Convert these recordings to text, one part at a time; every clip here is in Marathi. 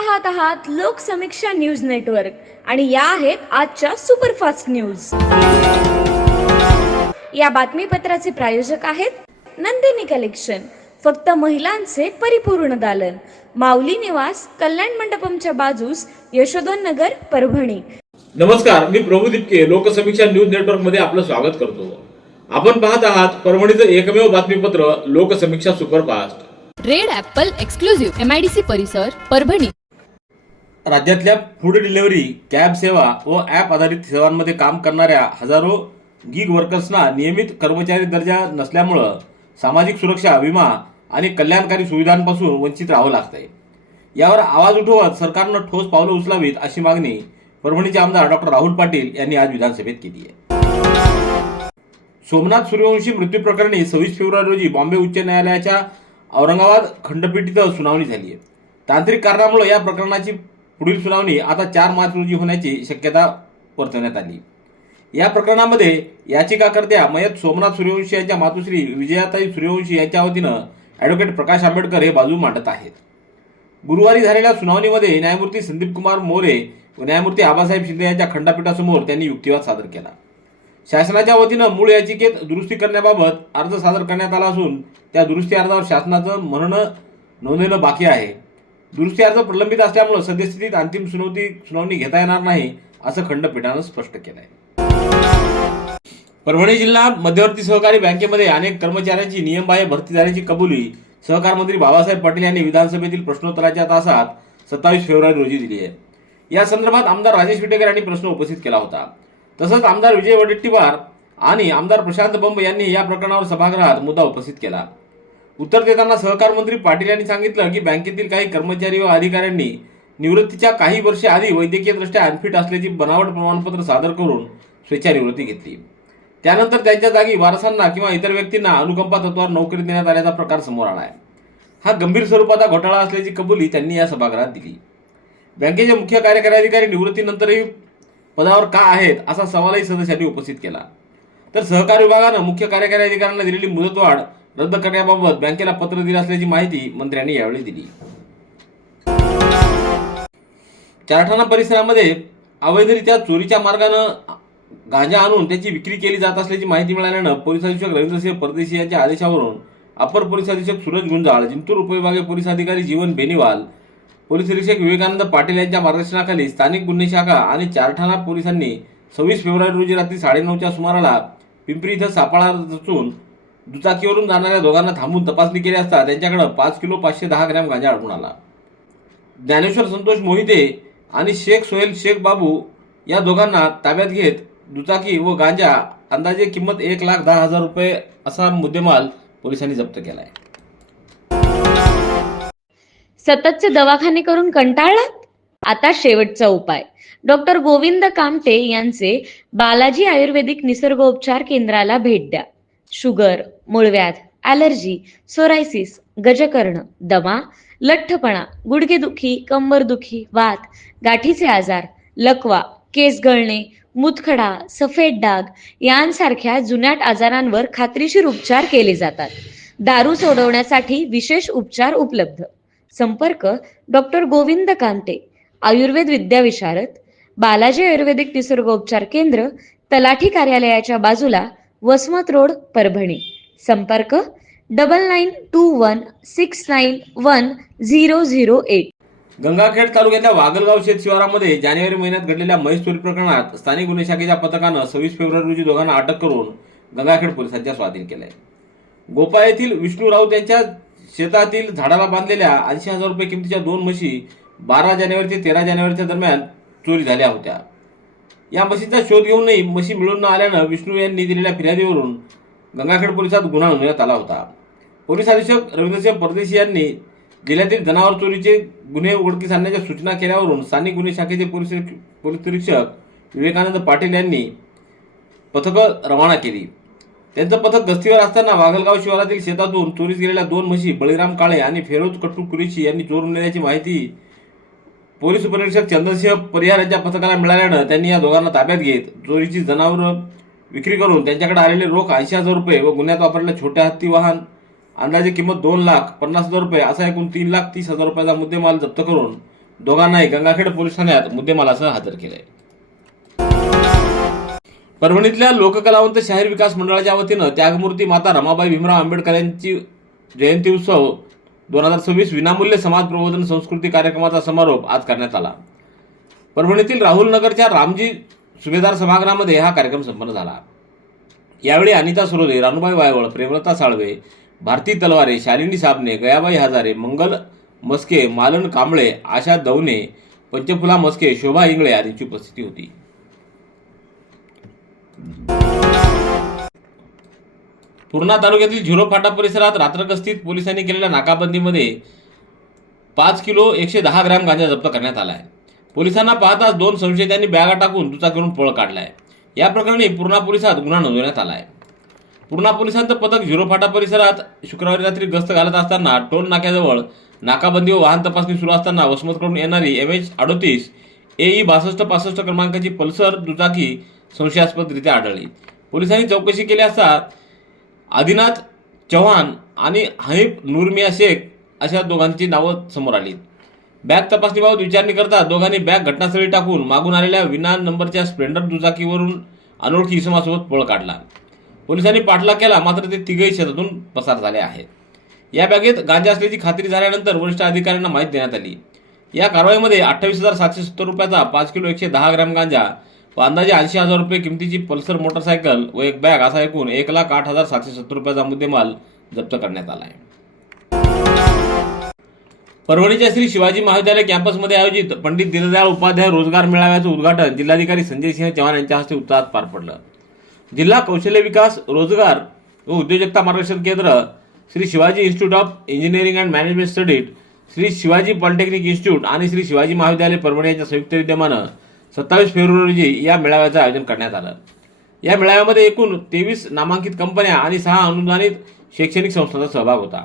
पाहत आहात लोकसमीक्षा न्यूज नेटवर्क आणि या आहेत आजच्या सुपरफास्ट न्यूज। या बातमीपत्राचे प्रायोजक आहेत नंदिनी कलेक्शन, फक्त महिलांचे परिपूर्ण दालन, माऊली निवास, कल्याण मंडपमच्या बाजूस, यशोधन नगर, परभणी। नमस्कार, मी प्रभू दिपके लोकसमीक्षा न्यूज नेटवर्क मध्ये आपलं स्वागत करतो। आपण पाहत आहात परभणीचं एकमेव बातमीपत्र Loksamiksha superfast. Red Apple exclusive MIDC परिसर परभणी। राज्यातल्या फूड डिलिव्हरी, कॅब सेवा व ॲप आधारित सेवांमध्ये काम करणाऱ्या हजारो गिग वर्कर्सना नियमित कर्मचारी दर्जा नसल्यामुळे सामाजिक सुरक्षा, विमा आणि कल्याणकारी सुविधांपासून वंचित राहावं लागतंय। यावर आवाज उठवत सरकारनं ठोस पावलं उचलावीत अशी मागणी परभणीचे आमदार डॉक्टर राहुल पाटील यांनी आज विधानसभेत केली आहे। सोमनाथ सूर्यवंशी मृत्यू प्रकरणी 26 फेब्रुवारी रोजी बॉम्बे उच्च न्यायालयाच्या औरंगाबाद खंडपीठ इथं सुनावणी झाली आहे। तांत्रिक कारणामुळे या प्रकरणाची पुढील सुनावणी आता 4 मार्च रोजी होण्याची शक्यता वर्तवण्यात आली। या प्रकरणामध्ये याचिकाकर्त्या मयत सोमनाथ सूर्यवंशी यांच्या मातुश्री विजयाताई सूर्यवंशी यांच्या वतीनं ॲडव्होकेट प्रकाश आंबेडकर हे बाजू मांडत आहेत। गुरुवारी झालेल्या सुनावणीमध्ये न्यायमूर्ती संदीप कुमार मोरे व न्यायमूर्ती आबासाहेब शिंदे यांच्या खंडपीठासमोर त्यांनी युक्तिवाद सादर केला। शासनाच्या वतीनं मूळ याचिकेत दुरुस्ती करण्याबाबत अर्ज सादर करण्यात आला असून त्या दुरुस्ती अर्जावर शासनाचं म्हणणं नोंदवणं बाकी आहे। दुरुस्ती अर्ज प्रलंबित असल्यामुळे सद्यस्थितीत अंतिम सुनावणी घेता येणार नाही असं खंडपीठानं स्पष्ट केलं आहे। परभणी जिल्हा मध्यवर्ती सहकारी बँकेमध्ये अनेक कर्मचाऱ्यांची नियमबाह्य भरती झाल्याची कबुली सहकार मंत्री बाबासाहेब पाटील यांनी विधानसभेतील प्रश्नोत्तराच्या तासात 27 फेब्रुवारी रोजी दिली आहे। या संदर्भात आमदार राजेश विटेकर यांनी प्रश्न उपस्थित केला होता। तसंच आमदार विजय वडेट्टीवार आणि आमदार प्रशांत बंब यांनी या प्रकरणावर सभागृहात मुद्दा उपस्थित केला। उत्तर देताना सहकार मंत्री पाटील यांनी सांगितलं की बँकेतील काही कर्मचारी व अधिकाऱ्यांनी निवृत्तीच्या काही वर्षे आधी वैद्यकीयदृष्ट्या अनफिट असल्याची बनावट प्रमाणपत्र सादर करून स्वेच्छानिवृत्ती घेतली। त्यानंतर त्यांच्या जागी वारसांना किंवा इतर व्यक्तींना अनुकंपा तत्त्वावर नोकरी देण्यात आल्याचा प्रकार समोर आला आहे। हा गंभीर स्वरूपाचा घोटाळा असल्याची कबुली त्यांनी या सभागृहात दिली। बँकेचे मुख्य कार्यकारी अधिकारी निवृत्तीनंतरही पदावर का आहेत असा सवालही सदस्यांनी उपस्थित केला। तर सहकार विभागानं मुख्य कार्यकारी अधिकाऱ्यांना दिलेली मुदतवाढ रद्द करण्याबाबत बँकेला पत्र दिलं असल्याची माहिती मंत्र्यांनी यावेळी दिली। चारठाणा परिसरामध्ये अवैधरित्या चोरीच्या मार्गानं गांजा आणून त्याची विक्री केली जात असल्याची माहिती मिळाल्यानं पोलीस अधीक्षक रवींद्रसिंह परदेशी यांच्या आदेशावरून अपर पोलीस अधीक्षक सूरज गुंजाळ, जिंतूर उपविभागीय पोलीस अधिकारी जीवन बेनीवाल, पोलीस निरीक्षक विवेकानंद पाटील यांच्या मार्गदर्शनाखाली स्थानिक गुन्हे शाखा आणि चारठाणा पोलिसांनी 26 फेब्रुवारी रोजी रात्री 9:30च्या सुमाराला पिंपरी इथं सापळा रचून दुचाकीवरून जाणाऱ्या दोघांना थांबून तपासणी केली असता त्यांच्याकडे 5 किलो 510 ग्रॅम गांजा आढळून आला। ज्ञानेश्वर संतोष मोहिते आणि शेख सोहेल शेख बाबू या दोघांना ताब्यात घेत दुचाकी व गांजा अंदाजे किंमत 1,10,000 रुपये असा मुद्देमाल पोलिसांनी जप्त केला आहे। सततचे दवाखाने करून कंटाळलात? आता शेवटचा उपाय। डॉक्टर गोविंद कामटे यांचे बालाजी आयुर्वेदिक निसर्गोपचार केंद्राला भेट द्या। शुगर, मूळव्याध, ॲलर्जी, सोरायसिस, गजकर्ण, दमा, लठ्ठपणा, गुडघेदुखी, कंबरदुखी, वात, गाठीचे आजार, लकवा, केस गळणे, मुतखडा, सफेद डाग यांसारख्या जुनाट आजारांवर खात्रीशीर उपचार केले जातात। दारू सोडवण्यासाठी विशेष उपचार उपलब्ध। संपर्क डॉक्टर गोविंद कामटे, आयुर्वेद विद्याविशारद, बालाजी आयुर्वेदिक निसर्गोपचार केंद्र, तलाठी कार्यालयाच्या बाजूला, वसमत रोड, परभणी। संपर्क 9921691008। गंगाखेड तालुक्यातल्या वागलगाव शेत शिवारामध्ये जानेवारी महिन्यात घडलेल्या म्हैस चोरी प्रकरणात स्थानिक गुन्हे शाखेच्या पथकानं 26 फेब्रुवारी रोजी दोघांना अटक करून गंगाखेड पोलिसांच्या स्वाधीन केलंय। गोपा येथील विष्णू राऊत यांच्या शेतातील झाडाला बांधलेल्या 80,000 रुपये किमतीच्या 2 म्हशी 12 जानेवारी ते 13 जानेवारीच्या दरम्यान चोरी झाल्या होत्या। या म्हशीचा शोध घेऊनही म्हशी मिळून न आल्यानं विष्णू यांनी दिलेल्या फिर्यादीवरून गंगाखेड पोलिसात गुन्हा नोंदवण्यात आला होता। पोलीस अधीक्षक रवींद्रसिंह परदेशी यांनी जिल्ह्यातील जनावर चोरीचे गुन्हे उघडकीस आणण्याच्या सूचना केल्यावरून स्थानिक गुन्हे शाखेचे पोलीस निरीक्षक विवेकानंद पाटील यांनी पथकं रवाना केली। त्यांचं पथक गस्तीवर असताना वागलगाव शिवारातील शेतातून चोरीस गेलेल्या 2 म्हशी बळीराम काळे आणि फेरोज कट्टू कुरेशी यांनी चोरून नेल्याची माहिती पोलीस उपनिरीक्षक चंदनसिंह परिहार यांच्या पथकाला मिळाल्यानं त्यांनी या दोघांना ताब्यात घेत चोरीची जनावरं विक्री करून त्यांच्याकडे आलेले रोख 80,000 रुपये व गुन्ह्यात वापरलेले छोटे हत्ती वाहन अंदाजे किंमत 2,50,000 रुपये असा एकूण 3,30,000 रुपयाचा मुद्देमाल जप्त करून दोघांनाही गंगाखेड पोलीस ठाण्यात मुद्देमालासह हजर केले. परभणीतल्या लोककलावंत शहर विकास मंडळाच्या वतीनं त्यागमूर्ती माता रमाबाई भीमराव आंबेडकर यांची जयंती उत्सव 2026 विनामूल्य समाज प्रबोधन संस्कृती कार्यक्रमाचा समारोप आज करण्यात आला. परभणीतील राहुल नगरच्या रामजी सुभेदार सभागृहामध्ये हा कार्यक्रम संपन्न झाला. यावेळी अनिता सरोदे, रानुबाई वायवळ, प्रेमलता साळवे, भारती तलवारे, शालिनी साबणे, गयाबाई हजारे, मंगल मस्के, मालन कांबळे, आशा दवणे, पंचफुला मस्के, शोभा इंगळे आदींची उपस्थिती होती. पूर्णा तालुक्यातील झिरो फाटा परिसरात रात्रगस्तीत पोलिसांनी केलेल्या नाकाबंदीमध्ये 5 किलो 110 ग्रॅम गांजा जप्त करण्यात आला आहे. पोलिसांना पाहताच 2 संशयितांनी बॅगा टाकून दुचाकीवरून पळ काढला आहे. या प्रकरणी पूर्णा पोलिसात गुन्हा नोंदवण्यात आला आहे. पूर्णा पोलिसांचं पथक झिरो फाटा परिसरात शुक्रवारी रात्री गस्त घालत असताना टोल नाक्याजवळ नाकाबंदी व वाहन तपासणी सुरू असताना वसमतकडून येणारी MH38 AE 6265 क्रमांकाची पल्सर दुचाकी संशयास्पदरित्या आढळली. पोलिसांनी चौकशी केली असता आदिनाथ चव्हाण आणि हनीफ नूरमिया शेख अशा दोघांची नावं समोर आली. बॅग तपासणीबाबत विचारणी करता दोघांनी बॅग घटनास्थळी टाकून मागून आलेल्या विना नंबरच्या स्प्लेंडर दुचाकीवरून अनोळखी इसमासोबत पळ काढला. पोलिसांनी पाठलाग केला, मात्र ते तिघही शेतातून पसार झाले आहेत. या बॅगेत गांजा असल्याची खात्री झाल्यानंतर वरिष्ठ अधिकाऱ्यांना माहिती देण्यात आली. या कारवाईमध्ये 28,770 रुपयाचा 5 किलो 110 ग्रॅम गांजा व अंदाजे 80,000 रुपये किमतीची पल्सर मोटरसायकल व एक बॅग असा एकूण 1,08,770 रुपयाचा मुद्देमाल जप्त करण्यात आला आहे. परभणीच्या श्री शिवाजी महाविद्यालय कॅम्पसमध्ये आयोजित पंडित दीनदयाळ उपाध्याय रोजगार मेळाव्याचं उद्घाटन जिल्हाधिकारी संजय सिंह चव्हाण यांच्या हस्ते उत्साहात पार पडलं. जिल्हा कौशल्य विकास, रोजगार व उद्योजकता मार्गदर्शन केंद्र, Shri Shivaji institute of engineering and management studies, Shri Shivaji polytechnic institute आणि श्री शिवाजी महाविद्यालय परभणी यांच्या संयुक्त विद्यमानं 27 फेब्रुवारी रोजी या मेळाव्याचं आयोजन करण्यात आलं. या मेळाव्यामध्ये एकूण 23 नामांकित कंपन्या आणि 6 अनुदानित शैक्षणिक संस्थांचा सहभाग होता.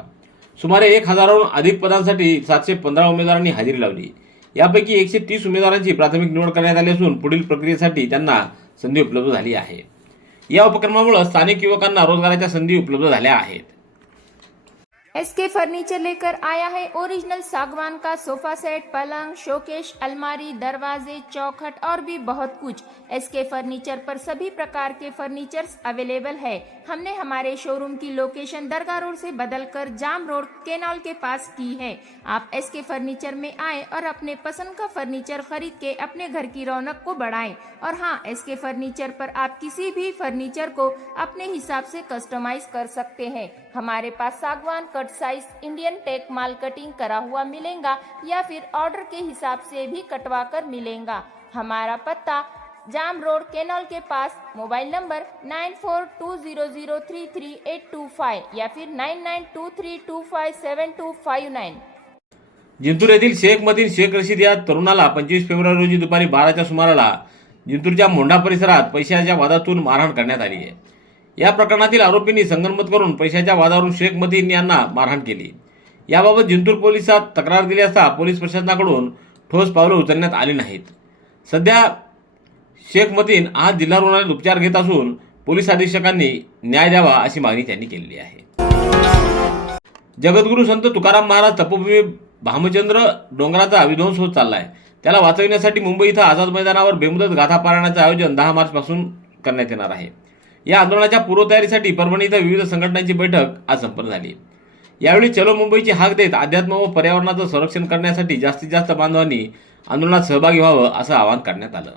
सुमारे 1,000हून अधिक पदांसाठी 715 उमेदवारांनी हजेरी लावली. यापैकी 130 उमेदवारांची प्राथमिक निवड करण्यात आली असून पुढील प्रक्रियेसाठी त्यांना संधी उपलब्ध झाली आहे. या उपक्रमामुळे स्थानिक युवकांना रोजगाराच्या संधी उपलब्ध झाल्या आहेत. SK फर्नीचर लेकर आया है ओरिजिनल सागवान का सोफा सेट, पलंग, शोकेश, अलमारी, दरवाजे, चौखट और भी बहुत कुछ. SK फर्नीचर पर सभी प्रकार के फर्नीचर्स अवेलेबल है. हमने हमारे शोरूम की लोकेशन दरगाह रोड से बदलकर जाम रोड केनॉल के पास की है. आप SK फर्नीचर में आए और अपने पसंद का फर्नीचर खरीद के अपने घर की रौनक को बढ़ाएं. और हाँ, SK फर्नीचर पर आप किसी भी फर्नीचर को अपने हिसाब से कस्टमाइज कर सकते हैं. हमारे पास सागवान कट साइज इंडियन टेक माल कटिंग करा हुआ मिलेगा या फिर ऑर्डर के हिसाब से भी कटवा कर मिलेगा. हमारा पत्ता जाम रोड केनॉल के पास. मोबाइल नंबर 9420033825 या फिर 9923257259. जिंतूर येथील शेख मतीन शेख रशीद या तरुणाला 25 फेब्रुवारी रोजी दुपारी 12च्या सुमाराला जिंतूरच्या मोंढा परिसरात पैशाच्या वादातून मारहाण करण्यात आली आहे. या प्रकरणातील आरोपींनी संगनमत करून पैशाच्या वादावरून शेख मतीन यांना मारहाण केली. याबाबत जिंतूर पोलिसात तक्रार दिली असता पोलीस प्रशासनाकडून ठोस पावलं उचलण्यात आली नाहीत. सध्या शेख मतीन आज जिल्हा रुग्णालयात उपचार घेत असून पोलीस अधीक्षकांनी न्याय द्यावा अशी मागणी त्यांनी केलेली आहे. जगद्गुरू संत तुकाराम महाराज तपोभूमी भामचंद्र डोंगराचा विध्वंस होत चालला आहे. त्याला वाचविण्यासाठी मुंबई इथं आझाद मैदानावर बेमुदत गाथा पारायणाचं आयोजन 10 मार्च पासून करण्यात येणार आहे. या आंदोलनाच्या पूर्वतयारीसाठी परभणी इथं विविध संघटनांची बैठक आज संपन्न झाली. यावेळी चलो मुंबईची हाक देत अध्यात्म व पर्यावरणाचं संरक्षण करण्यासाठी जास्तीत जास्त बांधवांनी आंदोलनात सहभागी व्हावं असं आवाहन करण्यात आलं.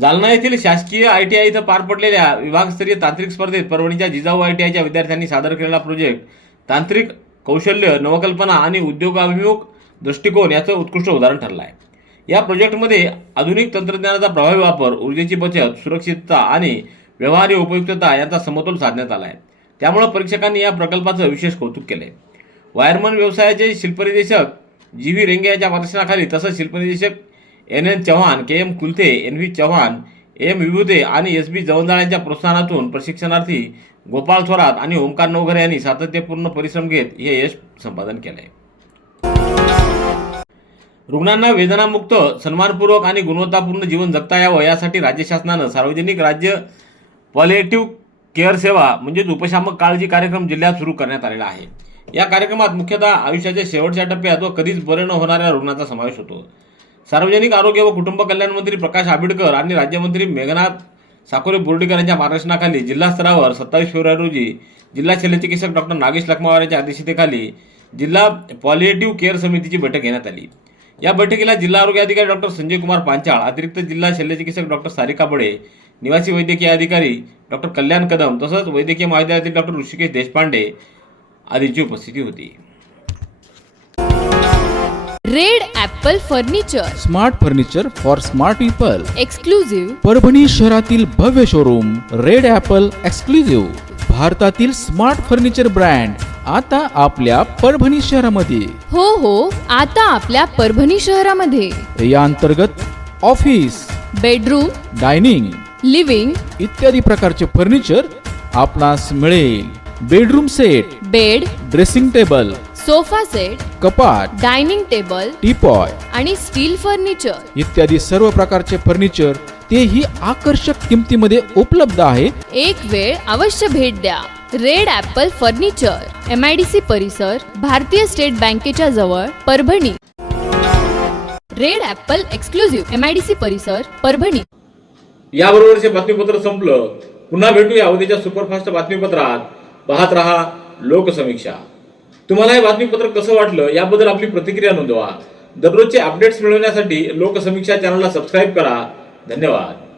जालना येथील शासकीय ITI इथं पार पडलेल्या विभागस्तरीय तांत्रिक स्पर्धेत परभणीच्या जिजाऊ ITIच्या विद्यार्थ्यांनी सादर केलेला प्रोजेक्ट तांत्रिक कौशल्य, नवकल्पना आणि उद्योगाभिमुख दृष्टिकोन याचं उत्कृष्ट उदाहरण ठरलं आहे. या प्रोजेक्टमध्ये आधुनिक तंत्रज्ञानाचा प्रभावी वापर, ऊर्जेची बचत, सुरक्षितता आणि व्यवहार्य उपयुक्तता यांचा समतोल साधण्यात आला आहे. त्यामुळे परीक्षकांनी या प्रकल्पाचं विशेष कौतुक केले. वायरमन व्यवसायाचे शिल्पनिदेशक GV रेंगे यांच्या मार्गदर्शनाखाली तसंच शिल्पनिदेशक NN Chavan, KM Kulthe, NV Chavan, AM Vibhute आणि SB जवंजाळ यांच्या प्रोत्साहनातून प्रशिक्षणार्थी गोपाळ थोरात आणि ओमकार नवघरे यांनी सातत्यपूर्ण परिश्रम घेत हे यश संपादन केलंय. रुग्णांना वेदनामुक्त, सन्मानपूर्वक आणि गुणवत्तापूर्ण जीवन जगता यावं यासाठी राज्य शासनानं सार्वजनिक राज्य पॉलिएटिव्ह केअर सेवा म्हणजेच उपशामक काळजी कार्यक्रम जिल्ह्यात सुरू करण्यात आलेला आहे. या कार्यक्रमात मुख्यतः आयुष्याच्या शेवटच्या टप्प्यात व कधीच बरे न होणाऱ्या रुग्णांचा समावेश होतो. सार्वजनिक आरोग्य व कुटुंब कल्याण मंत्री प्रकाश आंबेडकर आणि राज्यमंत्री मेघनाथ साकोरे बोर्डीकर यांच्या मार्गदर्शनाखाली जिल्हा स्तरावर 27 फेब्रुवारी रोजी जिल्हा शल्यचिकित्सक डॉक्टर नागेश लखमावार यांच्या अध्यक्षतेखाली जिल्हा पॉलिएटिव्ह केअर समितीची बैठक घेण्यात आली. या बैठकीला जिल्हा आरोग्य अधिकारी डॉक्टर संजय कुमार पांचाळ, अतिरिक्त जिल्हा शल्यचिकित्सक डॉक्टर सारिका बडे, निवासी वैद्यकीय अधिकारी डॉक्टर कल्याण कदम तसंच वैद्यकीय महाविद्यालयातील डॉक्टर ऋषिकेश देशपांडे आदींची उपस्थिती होती. Red Apple furniture, smart furniture for smart people. Exclusive Parbhani शहरातील भव्य शोरूम रेड ॲपल एक्सक्लुझिव्ह, भारतातील स्मार्ट फर्निचर ब्रँड आता आपल्या परभणी शहरामध्ये. हो आता आपल्या परभणी शहरामध्ये. या अंतर्गत ऑफिस, बेडरूम, डायनिंग, लिव्हिंग इत्यादी प्रकारचे फर्निचर आपणास मिळेल. Bedroom set, bed, dressing table, sofa set, कपाट, डायनिंग टेबल टीपॉय आणि स्टील फर्निचर इत्यादी सर्व प्रकारचे फर्निचर तेही आकर्षक किमतीमध्ये उपलब्ध आहे. एक वेळ अवश्य भेट द्या. रेड ॲपल फर्निचर, MIDC परिसर, भारतीय स्टेट बँकेच्या जवळ, Parbhani. Red Apple exclusive, MIDC परिसर, परभणी. याबरोबरचे बातमीपत्र संपलं. पुन्हा भेटूया उद्याच्या सुपरफास्ट बातमीपत्रात. पाहत रहा लोकसमीक्षा. तुम्हाला हे बातमीपत्र कसं वाटलं याबद्दल आपली प्रतिक्रिया नोंदवा. दररोजचे अपडेट्स मिळवण्यासाठी लोकसमीक्षा चॅनलला सबस्क्राईब करा. धन्यवाद.